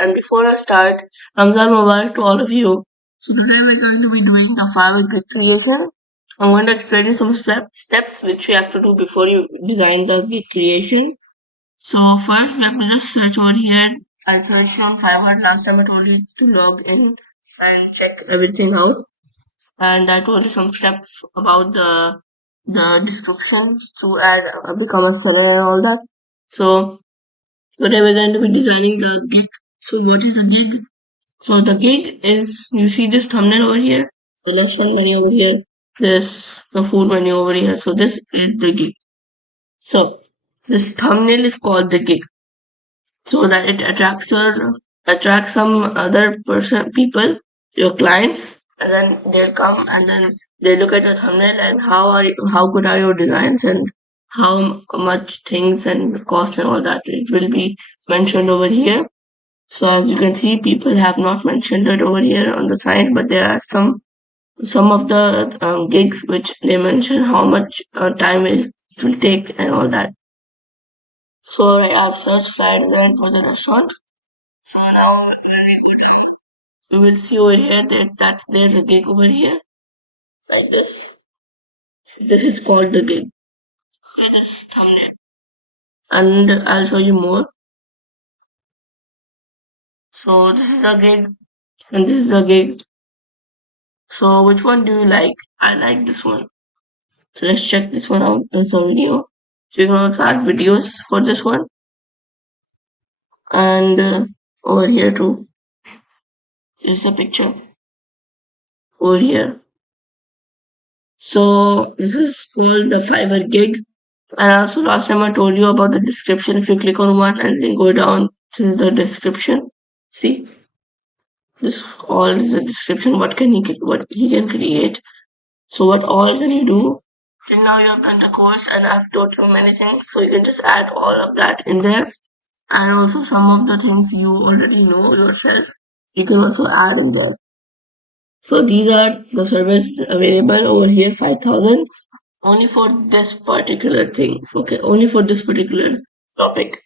and before I start, Ramzan Mubarak to all of you. So today we're going to be doing a Fiverr gig creation. I'm going to explain you some steps which you have to do before you design the gig creation. So first we have to just search over here. I searched on Fiverr last time. I told you to log in and check everything out, and I told you some steps about the descriptions to add become a seller and all that. So today we're going to be designing the gig. So what is the gig? So the gig is, you see this thumbnail over here, the restaurant menu over here, this the food menu over here. So this is the gig. So this thumbnail is called the gig, so that it attracts some other people, your clients, and then they'll come and then they look at your thumbnail and how good are your designs and how much things and cost and all that. It will be mentioned over here. So as you can see, people have not mentioned it over here on the side, but there are some of the gigs which they mention how much time it will take and all that. So right, I've searched flyer design for the restaurant. So now we will see over here that there's a gig over here like this. This is called the gig. Okay, this thumbnail, and I'll show you more. So this is the gig, and this is the gig. So which one do you like? I like this one. So let's check this one out. There's a video. So you can also add videos for this one, and over here too. This is a picture over here. So this is called the Fiverr gig. And also last time I told you about the description. If you click on one and then go down, this is the description. See, this all is the description. What he can create. So what all can you do? Till now you have done the course and I've taught you many things. So you can just add all of that in there. And also some of the things you already know yourself, you can also add in there. So these are the services available over here, 5,000 only for this particular thing. Okay, only for this particular topic.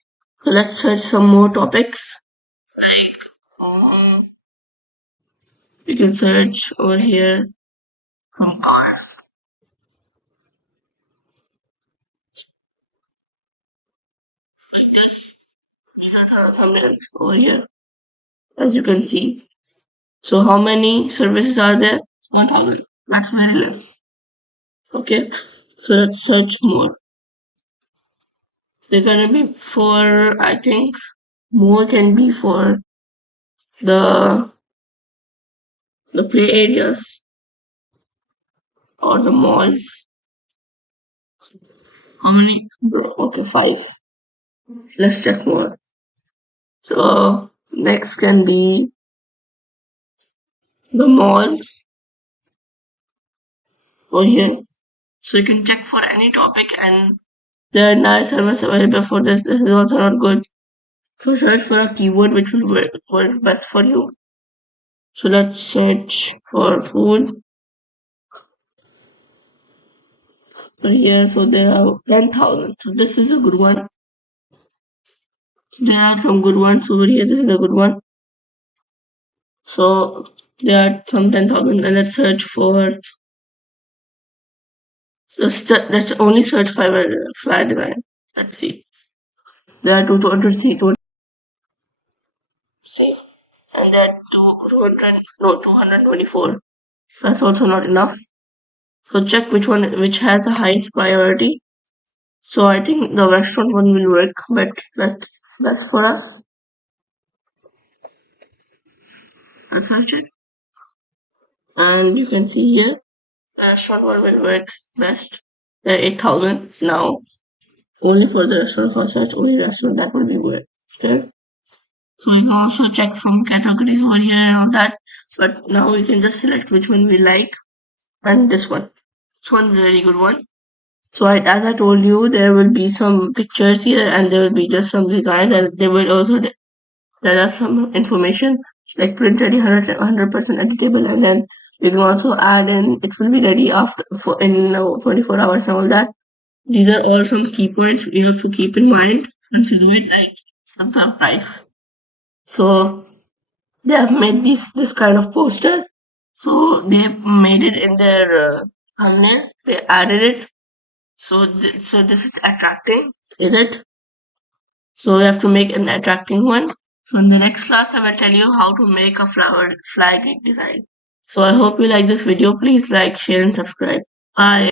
So let's search some more topics. Um, you can search over here some cars like this. These are the thumbnails over here, as you can see. So how many services are there? 1,000. That's very less. Okay, so let's search more. They're gonna be for, I think more can be for the play areas or the malls. How many? Okay, 5. Let's check more. So next can be the malls over here. So you can check for any topic and there are nice services available for this. This is also not good. So search for a keyword which will work best for you. So let's search for food over here. So there are 10,000. So this is a good one. So there are some good ones over here. This is a good one. So there are some 10,000 and let's search for, let's only search flyer design. Let's see. There are 223, see, and there are 200, no, 224. That's also not enough. So check which has the highest priority. So I think the restaurant one will work, but best for us. Let's search it, and you can see here the restaurant one will work best. There are 8,000 now. Only for the restaurant, for search only restaurant, that will be work. Okay. So you can also check from categories over here and all that. But now we can just select which one we like, and this one. This one is a very good one. So as I told you, there will be some pictures here and there will be just some designs, and there are some information like print ready 100% editable, and then you can also add in, it will be ready after in 24 hours and all that. These are all some key points you have to keep in mind once you do it, like the price. So they have made this kind of poster. So they have made it in their thumbnail. They added it. So this is attracting, is it? So you have to make an attracting one. So in the next class, I will tell you how to make a flower flag design. So I hope you like this video. Please like, share, and subscribe. Bye.